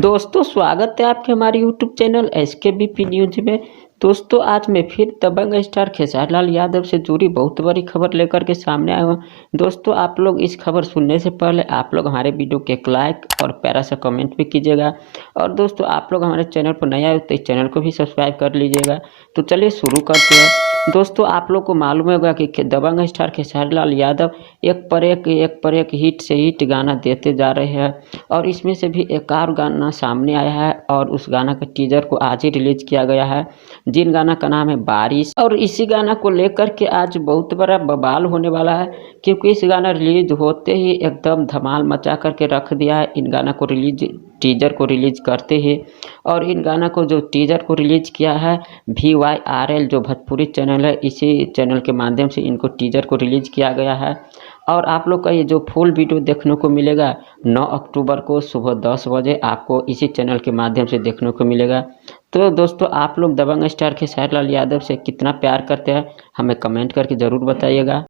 दोस्तों स्वागत है आपके हमारे यूट्यूब चैनल एसकेबीपी न्यूज में। दोस्तों आज मैं फिर दबंग स्टार खेसारी लाल यादव से जुड़ी बहुत बड़ी खबर लेकर के सामने आया हूँ। दोस्तों आप लोग इस खबर सुनने से पहले आप लोग हमारे वीडियो के एक लाइक और प्यारा सा कमेंट भी कीजिएगा। और दोस्तों आप लोग हमारे चैनल पर नए आए तो इस चैनल को भी सब्सक्राइब कर लीजिएगा। तो चलिए शुरू करते हैं। दोस्तों आप लोग को मालूम होगा कि दबंग स्टार खेसारी लाल यादव एक पर एक हिट से हिट गाना देते जा रहे हैं। और इसमें से भी एक और गाना सामने आया है और उस गाना का टीजर को आज ही रिलीज किया गया है, जिन गाना का नाम है बारिश। और इसी गाना को लेकर के आज बहुत बड़ा बवाल होने वाला है, क्योंकि इस गाना रिलीज होते ही एकदम धमाल मचा करके रख दिया है इन गाना को रिलीज टीजर को रिलीज करते ही। और इन गाना को जो टीजर को रिलीज किया है VYRL जो भोजपुरी चैनल है, इसी चैनल के माध्यम से इनको टीजर को रिलीज किया गया है। और आप लोग का ये जो फुल वीडियो देखने को मिलेगा 9 अक्टूबर को सुबह 10 बजे आपको इसी चैनल के माध्यम से देखने को मिलेगा। तो दोस्तों आप लोग दबंग स्टार खेसारी लाल यादव से कितना प्यार करते हैं हमें कमेंट करके ज़रूर बताइएगा।